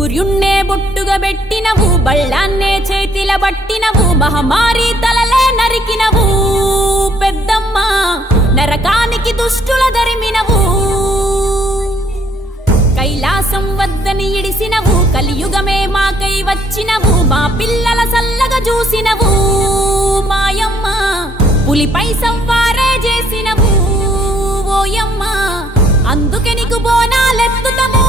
సూర్యున్నే బొట్టుగా పెట్టినవు, బళ్ళాన్నే చేతిల పట్టినవు, మహమారి తలలే నరికినవు పెద్దమ్మ, నరకానికి దుష్టుల దరిమినవు. కైలాసం వద్దని ఇడిసినవు, కలియుగమే మాకై వచ్చినవు, మా పిల్లల సల్లగా చూసినవు మాయమ్మ, పులిపై సవ్వారే చేసినవు ఓయమ్మ, అందుకే నీకు బోనాలెత్తుతము.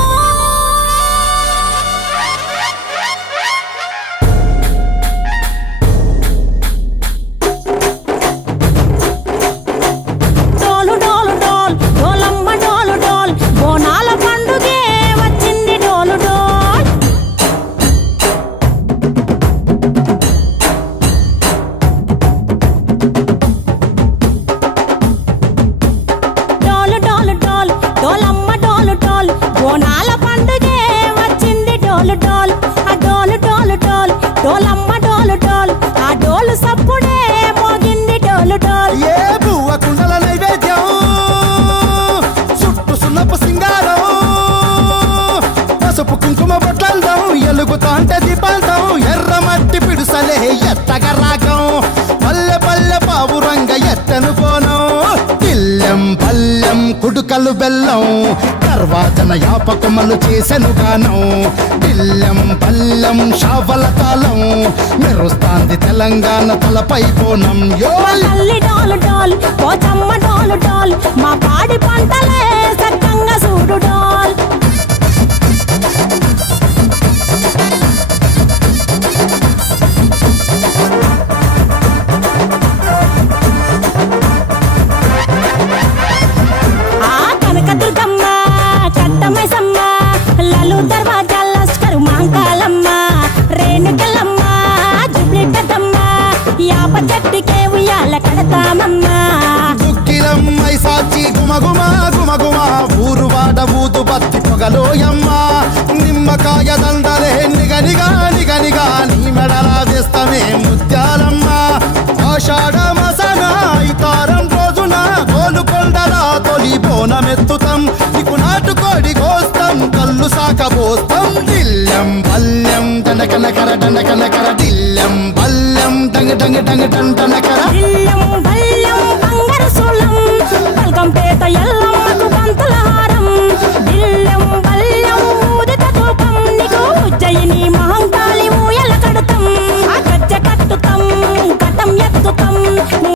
ఎలుగుతాంటే దీపాలతం ఎర్రమట్టి పిడుసలే ఎత్తగా రాగం, పల్లె పల్లె పావురంగ ఎత్తను కోనం, పిల్లెం పల్లెం కుడుకలు బెల్లం, తర్వాతన యాపకమలు చేసెను గానం, పిల్లెం పల్లెం షావల తాళం, మెరుస్తాంది తెలంగాణ తలపై కోణం. మా పాడి పంటలే సక్కంగా చూడు డాల్. దుక్కిలమ్మై సాచి గుమగుమా గుమగుమా, ఊరు వాడ ఊదు బత్తి పొగలోయమ్మ, నిమ్మకాయ దండలే నిగనిగా నిగనిగా, నీ మెడలా వేస్తమే ముత్యాలమ్మ, ఆషాఢ మసన ఇతారం రోజున గోలుకొండలా తొలి బోనమెత్తుతాం, నీకు నాటుకోడి కోస్తాం, కళ్ళు సాకబోస్తాం, దిల్లెం పల్లెం దండకనకర దండకనకర, దిల్లెం పల్లెం డంగ డంగ డంగ